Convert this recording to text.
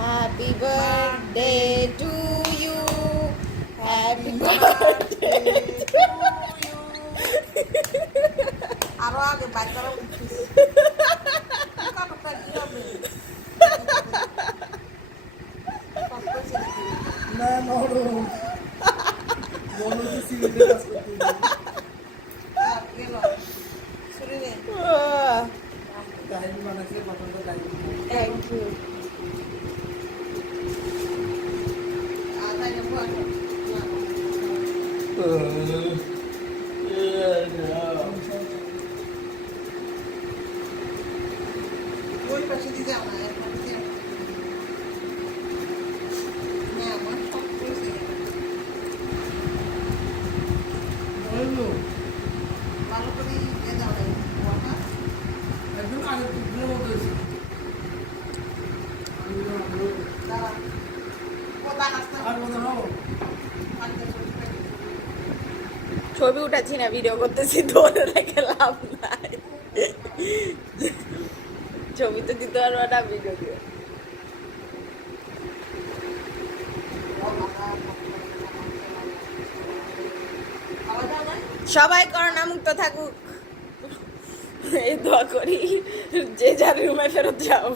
Happy birthday to you, happy birthday. আরো আগে bike করা উচিত কি হবে না নরম মনে হচ্ছে সিলেটে কাজ করতে গেল শরীরে ডাইনি বানাইছে প্রথমটা ডাইনি থ্যাংক ইউ। তাই না ওই পাশে দিয়ে যাও না এর পাশে দিয়ে না আমার সব করেছে হইলো ভালো করে দিয়ে যাও না ওটা একদম আগে টুকরো মতো হয়েছে দাঁড়া কোথা হাসতে আর মতো হবো ছবি উঠাচ্ছি না, ভিডিও করতেছি, ধরে রেখে লাভ নাই। ছবি তো দিতে পারবো না, ভিডিও দিয়ে। সবাই করোনা মুক্ত থাকুক এই দোয়া করি, যে যার রুমে ফেরত যাও।